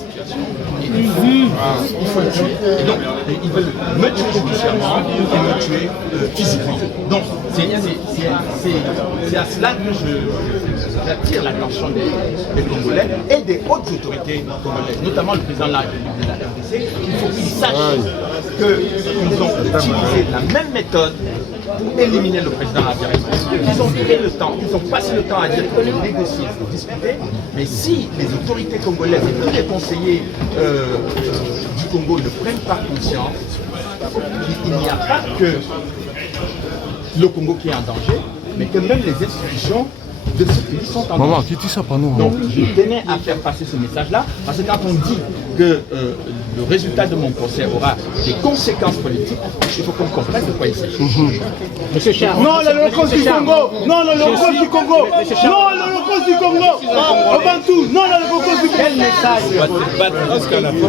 situation. Il faut le tuer. Et donc, ils veulent me tuer judiciairement et me tuer physiquement. Donc, c'est à cela que j'attire l'attention des Congolais et des hautes autorités congolaises, notamment le président de la République de la RDC. Il faut qu'ils sachent qu'ils ont utilisé la même méthode pour éliminer le président Habyarimana. Ils ont pris le temps, ils ont passé le temps à dire qu'il faut négocier, il faut discuter, mais si les autorités congolaises et tous les conseillers du Congo ne prennent pas conscience qu'il n'y a pas que le Congo qui est en danger, mais que même les institutions de ce pays sont en danger. Donc je tenais à faire passer ce message-là, parce que quand on dit que le résultat de mon procès aura des conséquences politiques, il faut qu'on comprenne de quoi il s'agit. Monsieur Charles. Non, l'Holocauste du Congo. Non, l'Holocauste du Congo. Non, l'Holocauste du Congo. Avant tout, non, l'Holocauste du Congo. Quel message? Les choses clairement. Vous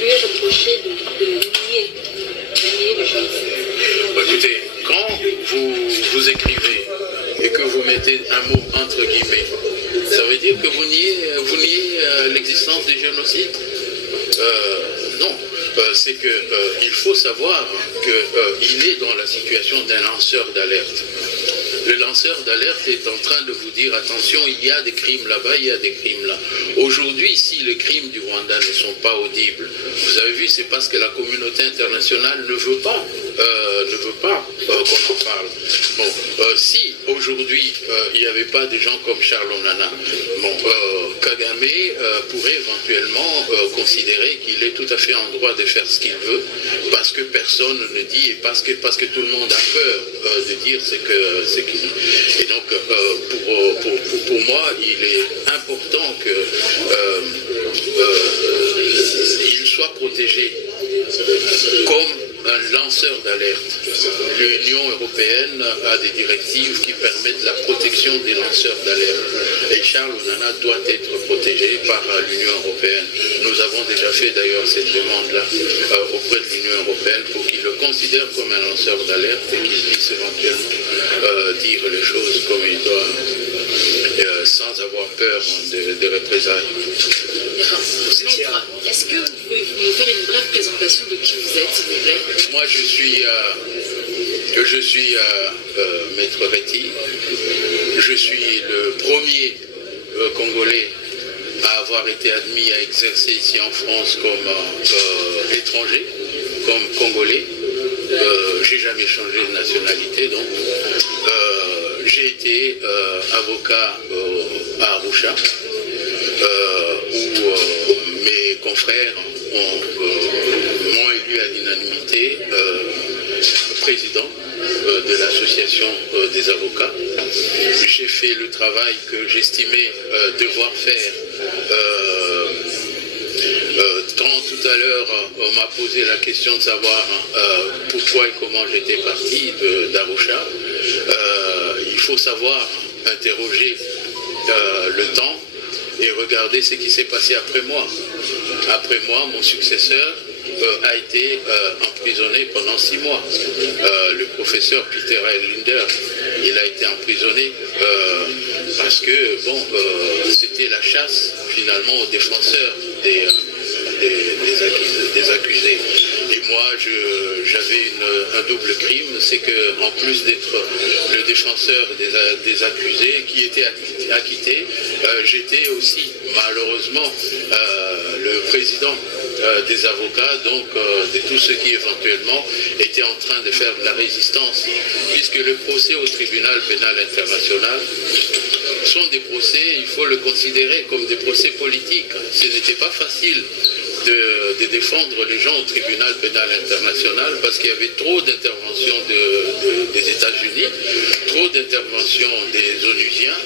lui reprocher de nier le génocide. Écoutez, quand vous écrivez et que vous mettez un mot entre guillemets, ça veut dire que vous niez l'existence du génocide? Non. C'est qu'il faut savoir qu'il est dans la situation d'un lanceur d'alerte. Le lanceur d'alerte est en train de vous dire attention, il y a des crimes là-bas, il y a des crimes là. Aujourd'hui, si les crimes du Rwanda ne sont pas audibles, vous avez vu, c'est parce que la communauté internationale ne veut pas qu'on en parle. Bon, si aujourd'hui il n'y avait pas des gens comme Charles Onana, Kagame pourrait éventuellement considérer qu'il est tout à fait en droit de faire ce qu'il veut, parce que personne ne dit et parce que tout le monde a peur de dire ce qu'il dit. Et donc pour moi, il est important qu'il soit protégé comme un lanceur d'alerte. L'Union européenne a des directives qui permettent la protection des lanceurs d'alerte. Et Charles Onana doit être protégé par l'Union européenne. Nous avons déjà fait d'ailleurs cette demande-là auprès de l'Union européenne pour qu'il le considère comme un lanceur d'alerte et qu'il puisse éventuellement dire les choses comme il doit, sans avoir peur de représailles. Maître, est-ce que vous pouvez nous faire une brève présentation de qui vous êtes, s'il vous plaît? Moi, je suis Maître Reti. Je suis le premier Congolais à avoir été admis à exercer ici en France comme étranger, comme Congolais. J'ai jamais changé de nationalité, donc j'ai été avocat à Arusha, où mes confrères m'ont élu à l'unanimité président de l'association des avocats. J'ai fait le travail que j'estimais devoir faire. Quand tout à l'heure on m'a posé la question de savoir pourquoi et comment j'étais parti d'Arusha, il faut savoir interroger le temps et regarder ce qui s'est passé après moi. Après moi, mon successeur a été emprisonné pendant 6 mois. Le professeur Peter Linder, il a été emprisonné parce que c'était la chasse finalement aux défenseurs des accusés. Et moi, j'avais un double crime, c'est que en plus d'être le défenseur des accusés qui était acquitté, j'étais aussi malheureusement le président des avocats, donc de tous ceux qui éventuellement étaient en train de faire de la résistance, puisque le procès au tribunal pénal international sont des procès, il faut le considérer comme des procès politiques. Ce n'était pas facile de défendre les gens au tribunal pénal international parce qu'il y avait trop d'interventions des États-Unis, trop d'interventions des Onusiens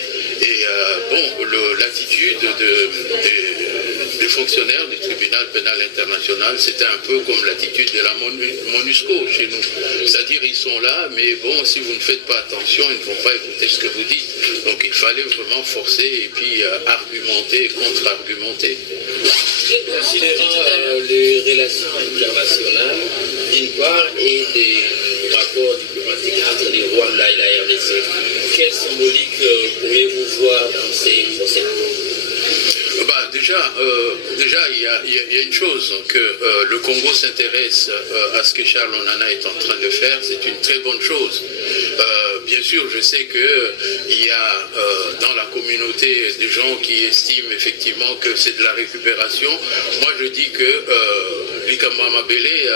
et l'attitude des fonctionnaires du tribunal pénal international, c'était un peu comme l'attitude de la MONUSCO chez nous. C'est-à-dire ils sont là, mais bon, si vous ne faites pas attention, ils ne vont pas écouter ce que vous dites. Donc il fallait vraiment forcer et puis argumenter, contre-argumenter. Considérant les relations internationales, d'une part, et les rapports diplomatiques entre le Rwanda et la RDC, quelle symbolique pourriez-vous voir dans ces procès? déjà, il y a une chose, que le Congo s'intéresse à ce que Charles Onana est en train de faire, c'est une très bonne chose. Bien sûr, je sais qu'il y a dans la communauté des gens qui estiment effectivement que c'est de la récupération. Moi, je dis que Likama Mabele,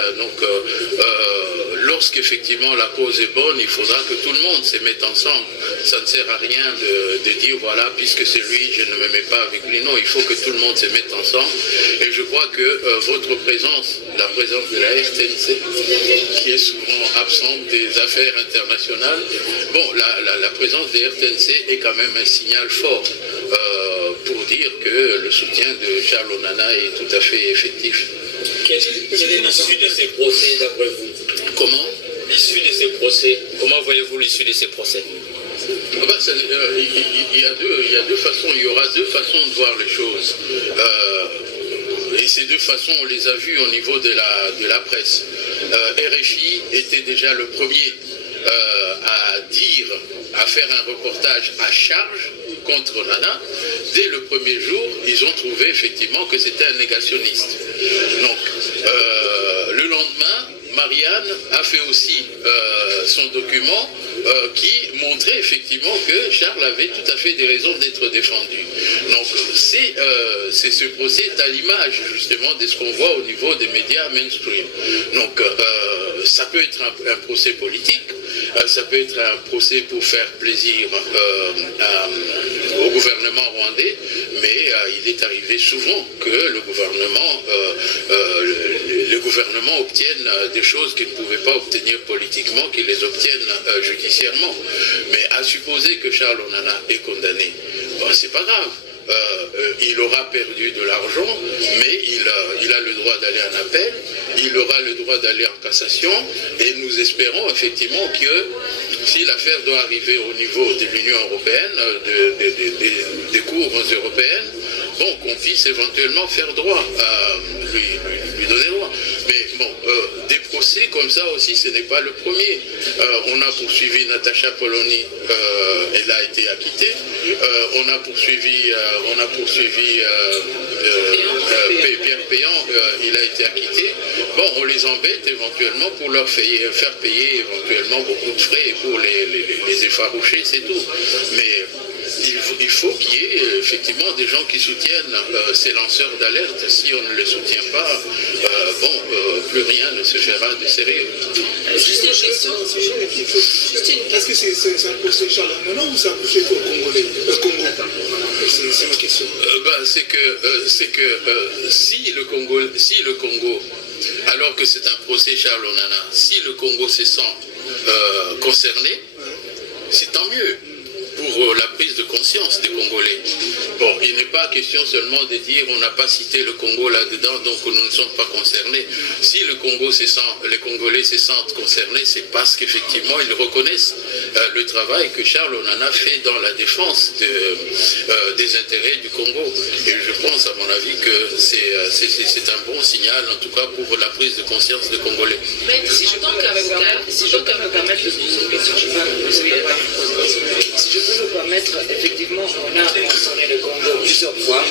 lorsqu'effectivement la cause est bonne, il faudra que tout le monde se mette ensemble. Ça ne sert à rien de dire, voilà, puisque c'est lui, je ne me mets pas avec lui. Non, il faut que tout le monde se mette ensemble. Et je crois que votre présence, la présence de la RTNC, qui est souvent absente des affaires internationales, bon, la présence des RTNC est quand même un signal fort pour dire que le soutien de Charles Onana est tout à fait effectif. Quelle est l'issue de ces procès d'après vous? Comment? L'issue de ces procès, comment voyez-vous l'issue de ces procès? Il y a deux façons, il y aura deux façons de voir les choses. Et ces deux façons, on les a vues au niveau de la presse. RFI était déjà le premier à faire un reportage à charge contre Onana. Dès le premier jour, ils ont trouvé effectivement que c'était un négationniste. Donc, le lendemain, Marianne a fait aussi son document qui montrait effectivement que Charles avait tout à fait des raisons d'être défendu. Donc ce procès est à l'image justement de ce qu'on voit au niveau des médias mainstream. Donc ça peut être un procès politique, ça peut être un procès pour faire plaisir au gouvernement rwandais, mais il est arrivé souvent que le gouvernement obtienne des choses qu'il ne pouvait pas obtenir politiquement, qu'il les obtienne judiciairement. Mais à supposer que Charles Onana est condamné, c'est pas grave. Il aura perdu de l'argent, mais il a le droit d'aller en appel, il aura le droit d'aller en cassation, et nous espérons effectivement que si l'affaire doit arriver au niveau de l'Union européenne, des cours européennes, bon, qu'on puisse éventuellement faire droit, lui donner droit. Mais bon, des procès comme ça aussi, ce n'est pas le premier. On a poursuivi Natacha Polony, elle a été acquittée. On a poursuivi Pierre Péan, il a été acquitté. Bon, on les embête éventuellement pour leur faire payer éventuellement beaucoup de frais et pour les effaroucher, c'est tout. Mais il faut qu'il y ait effectivement des gens qui soutiennent ces lanceurs d'alerte. Si on ne les soutient pas, plus rien ne se fera de sérieux. Juste une question. Est-ce que c'est un procès Charles Onana ou c'est un procès pour le Congo? C'est ma question. C'est que si le Congo, alors que c'est un procès Charles Onana, si le Congo se sent concerné, c'est tant mieux pour la prise de conscience des Congolais. Bon, il n'est pas question seulement de dire on n'a pas cité le Congo là-dedans, donc nous ne sommes pas concernés. Si les Congolais se sentent concernés, c'est parce qu'effectivement ils reconnaissent le travail que Charles Onana fait dans la défense des intérêts du Congo. Et je pense, à mon avis, que c'est un bon signal, en tout cas pour la prise de conscience des Congolais. Maître, si je peux me permettre de poser une question, si je peux me permettre, effectivement, on a mentionné le Congo plusieurs fois.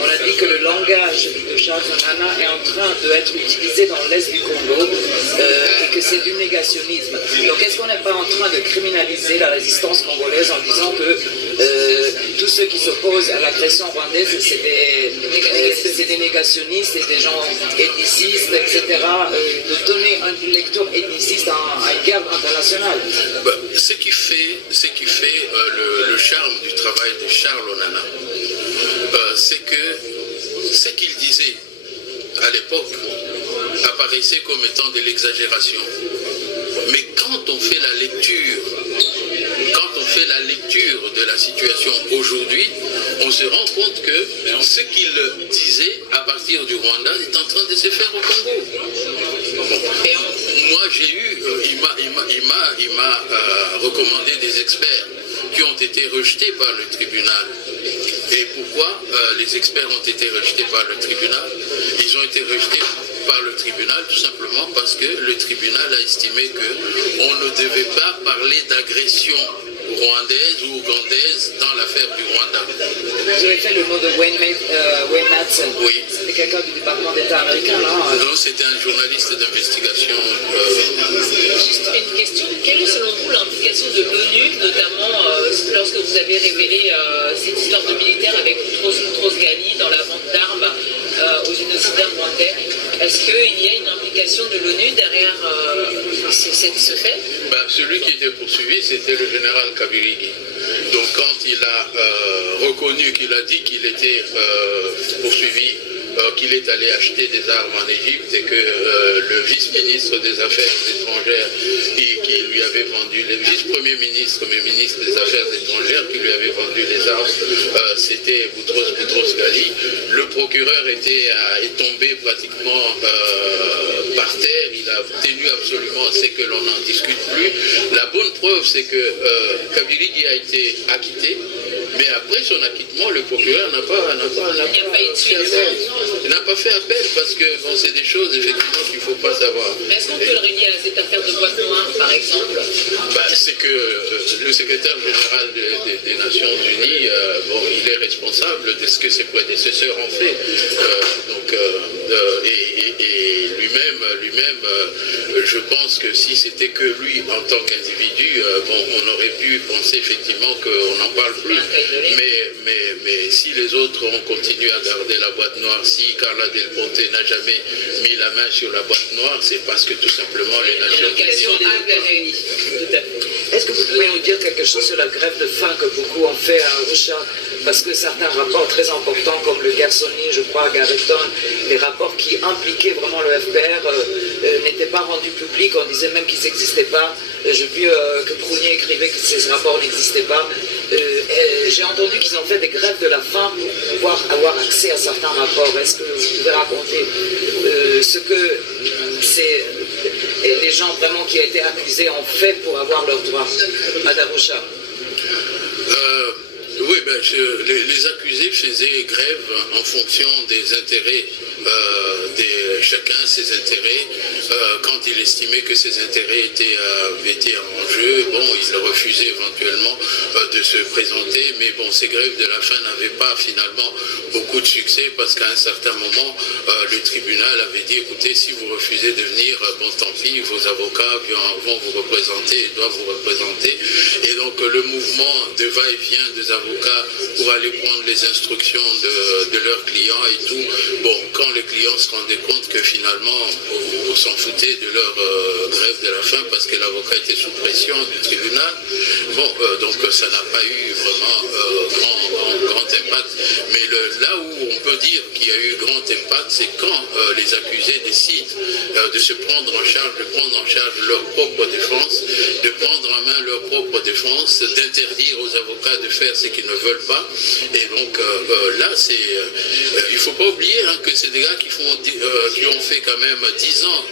On a dit que le langage de Charles Onana est en train d'être utilisé dans l'Est du Congo et que c'est du négationnisme. Donc est-ce qu'on n'est pas en train de criminaliser la résistance congolaise en disant que tous ceux qui s'opposent à l'agression rwandaise, c'est des négationnistes et des gens ethnicistes, etc. De donner une lecture ethniciste à une guerre internationale? Ce qui fait le charme du travail de Charles Onana, c'est que ce qu'il disait à l'époque apparaissait comme étant de l'exagération. Mais quand on fait la lecture de la situation aujourd'hui, on se rend compte que ce qu'il disait à partir du Rwanda est en train de se faire au Congo. Bon. Moi, il m'a recommandé des experts qui ont été rejetés par le tribunal. Et pourquoi les experts ont été rejetés par le tribunal? Ils ont été rejetés par le tribunal tout simplement parce que le tribunal a estimé qu'on ne devait pas parler d'agression rwandaise ou ougandaise dans l'affaire du Rwanda. Vous avez fait le nom de Wayne Madsen. Oui. C'était quelqu'un du département d'État américain, non? Non, c'était un journaliste d'investigation. Juste une question. Quelle est selon vous l'implication de l'ONU, notamment lorsque vous avez révélé cette histoire de militaires avec Boutros Ghali dans la vente d'armes aux génocidaires rwandais? Est-ce qu'il y a une implication de l'ONU derrière ce fait? Celui qui était poursuivi, c'était le général Kabiligi. Donc quand il a reconnu, qu'il a dit qu'il était poursuivi, qu'il est allé acheter des armes en Égypte et que le vice-ministre des Affaires étrangères qui lui avait vendu, le vice-premier ministre, mais ministre des Affaires étrangères qui lui avait vendu les armes, c'était Boutros Ghali. Le procureur est tombé pratiquement par terre, il a tenu absolument à ce que l'on n'en discute plus. La bonne preuve, c'est que Kabiligi a été acquitté, mais après son acquittement, le procureur n'a pas fait appel. Il n'a pas fait appel parce que bon, c'est des choses effectivement qu'il ne faut pas savoir. Est-ce qu'on peut le relier à cette affaire de boîte noire, par exemple? C'est que le secrétaire général des Nations Unies, il est responsable de ce que ses prédécesseurs ont fait. Et lui-même, je pense que si c'était que lui en tant qu'individu, on aurait pu penser effectivement qu'on n'en parle plus. Mais si les autres ont continué à garder la boîte noire, si Carla Del Ponte n'a jamais mis la main sur la boîte noire, c'est parce que tout simplement les Nations Unies... Est-ce que vous pouvez nous dire quelque chose sur la grève de faim que beaucoup ont fait à Arusha? Parce que certains rapports très importants, comme le Gersony, je crois, à Garreton, les rapports qui impliquaient vraiment le FPR n'étaient pas rendus publics. On disait même qu'ils n'existaient pas. J'ai vu que Prunier écrivait que ces rapports n'existaient pas. J'ai entendu qu'ils ont fait des grèves de la faim pour pouvoir avoir accès à certains rapports. Est-ce que vous pouvez raconter ce que les gens vraiment qui ont été accusés ont fait pour avoir leurs droits à Darusha? Oui, les accusés faisaient grève en fonction des intérêts, chacun ses intérêts. Quand il estimait que ses intérêts étaient en jeu, il refusait éventuellement de se présenter. Mais ces grèves de la faim n'avaient pas finalement beaucoup de succès parce qu'à un certain moment, le tribunal avait dit, écoutez, si vous refusez de venir, tant pis, vos avocats vont vous représenter et doivent vous représenter. Et donc le mouvement de va-et-vient des avocats pour aller prendre les instructions de leurs clients et tout. Quand les clients se rendaient compte que finalement on s'en foutait de leur grève de la faim parce que l'avocat était sous pression du tribunal, donc ça n'a pas eu vraiment grand impact. Mais là où on peut dire qu'il y a eu grand impact, c'est quand les accusés décident de se prendre en charge leur propre défense, de prendre en main leur propre défense, d'interdire aux avocats de faire ce qu'ils ne veulent pas. Et donc là, il ne faut pas oublier que c'est des gars qui ont fait quand même 10 ans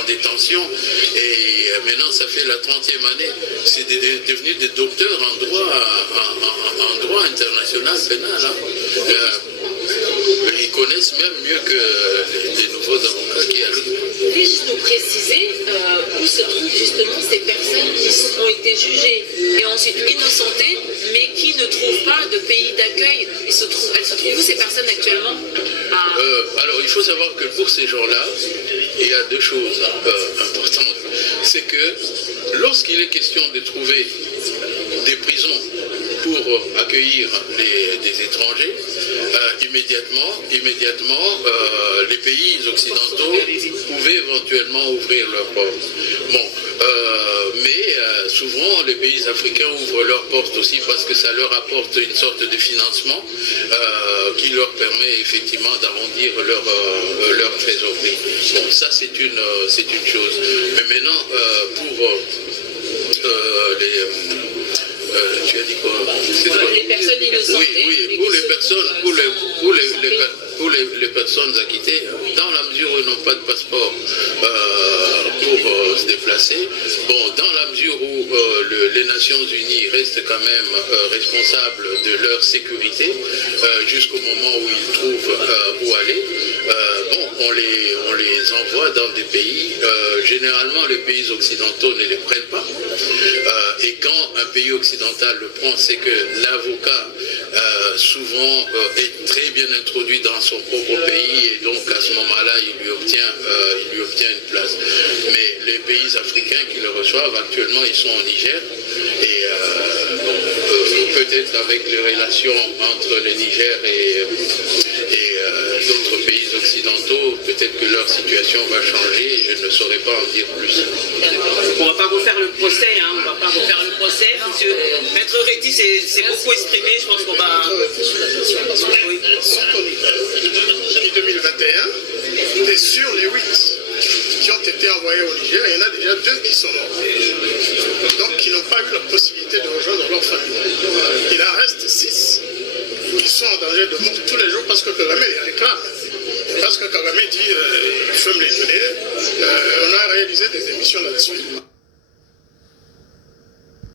en détention et maintenant ça fait la 30e année. C'est devenu des docteurs en droit international pénal. Ils connaissent même mieux que les nouveaux avocats qui arrivent. Vous pouvez juste nous préciser où se trouvent justement ces personnes qui ont été jugées et ensuite innocentées, mais qui ne trouvent pas de pays d'accueil? Elles se trouvent où ces personnes actuellement? Alors il faut savoir que pour ces gens-là, il y a deux choses importantes. C'est que lorsqu'il est question de trouver des prisons pour accueillir des étrangers, immédiatement, les pays occidentaux pouvaient éventuellement ouvrir leurs portes. Mais souvent les pays africains ouvrent leurs portes aussi parce que ça leur apporte une sorte de financement qui leur permet effectivement d'arrondir leur trésorerie. Ça c'est une chose. Mais maintenant pour tu as dit quoi? Les personnes innocentes. Oui, pour les personnes acquittées, dans la mesure où elles n'ont pas de passeport pour se déplacer, dans la mesure où les Nations Unies restent quand même responsables de leur sécurité jusqu'au moment où ils trouvent où aller, on les envoie dans des pays. Généralement, les pays occidentaux ne les prennent pas. Et quand un pays occidental occidentale le prend, c'est que l'avocat souvent est très bien introduit dans son propre pays et donc à ce moment-là il lui obtient une place. Mais les pays africains qui le reçoivent actuellement, ils sont au Niger et peut-être avec les relations entre le Niger et d'autres pays occidentaux, peut-être que leur situation va changer et je ne saurais pas en dire plus. On ne va pas refaire le procès, hein. On ne va pas refaire le procès. Monsieur Maître Réti s'est beaucoup exprimé, je pense qu'on va... Oui. Depuis 2021, et sur les 8 qui ont été envoyés au Niger, il y en a déjà 2 qui sont morts. Donc qui n'ont pas eu la possibilité de rejoindre leur famille. Il en reste 6 qui sont en danger de mort tous les jours parce que Kagame les réclame. Parce que Kagame dit il faut me les donner. On a réalisé des émissions là-dessus.